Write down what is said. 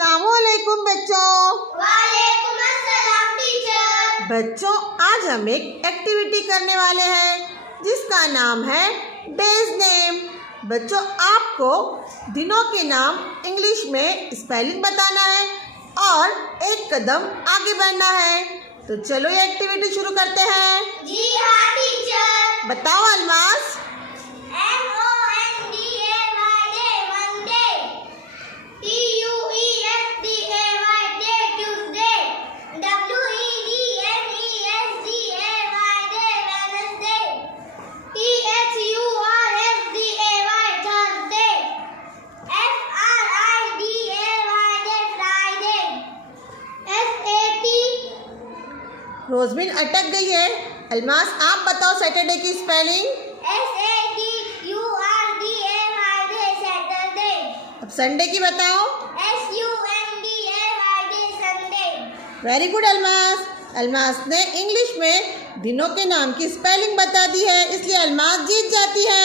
अस्सलामुअलैकुम बच्चों। वालेकुम अस्सलाम टीचर। बच्चों, आज हम एक एक्टिविटी करने वाले हैं जिसका नाम है डेज नेम। बच्चों, आपको दिनों के नाम इंग्लिश में स्पेलिंग बताना है और एक कदम आगे बढ़ना है। तो चलो ये एक्टिविटी शुरू करते हैं। जी हाँ टीचर। बताओ अलमास। रोजबिन अटक गई है। अलमास, आप बताओ सैटरडे की स्पेलिंग। SATURDAY अब संडे की बताओ। SUNDAY very good Almas. Almas ने इंग्लिश में दिनों के नाम की स्पेलिंग बता दी है, इसलिए अलमास जीत जाती है।